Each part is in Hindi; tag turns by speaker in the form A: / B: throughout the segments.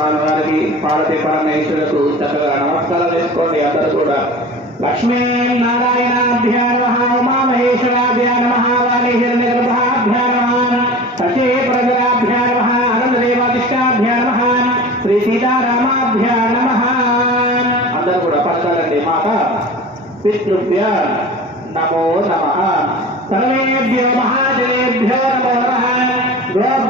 A: గణపతి స్వామి వారికి పార్వతీ పరమేశ్వరులకు చక్కగా నమస్కారం చేసుకోండి అందరూ కూడా
B: లక్ష్మీ నారాయణాభ్య నమ ఉమామహేశ్వరాభ్య నమ వాణి హిరణ్యగర్భాభ్య నమ సచే ప్రజలాభ్య నమ ఆనందదేవాదిష్టాభ్య నమ శ్రీ సీతారామాభ్య నమ
A: అందరూ కూడా పలకాలండి మాట పితృభ్య నమో నమ
B: సర్వేభ్యో మహాజనేభ్యో నమో నమ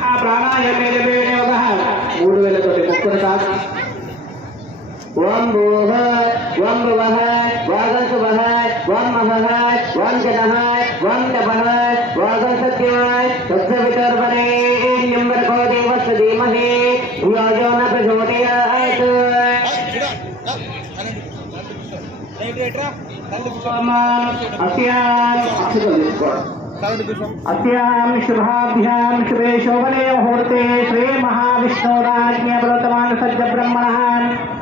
B: ಆ ಪ್ರಾಣಾಯ ಮೇಲೆ ಬೇರೆ ಯೋಗ ಮೂರು ವೇಳೆ ಕೊಟ್ಟೆ ಮುಕ್ತ ಕಾಸ್ ಓಂ ಭೂಹ ಓಂ ಭುವಃ ವಾಗಸುವಃ ಓಂ ಮಹಃ ಓಂ ಜನಃ ಓಂ ತಪಃ ವಾಗಸತ್ಯಾಯ ತತ್ಸವಿತರ್ಪಣೆ ಎಂಬರ್ಕೋ ದೇವಸ್ವ ಧೀಮಹಿ ಧಿಯೋಜೋ ನ ಪ್ರಚೋದಯಾತ್ ಅತ್ಯಂತ अस्यां शुभाभ्यां शुभे शोभने मुहूर्ते श्री महाविष्णोराज्ञ प्रवर्तमान सज्ज ब्रह्मणः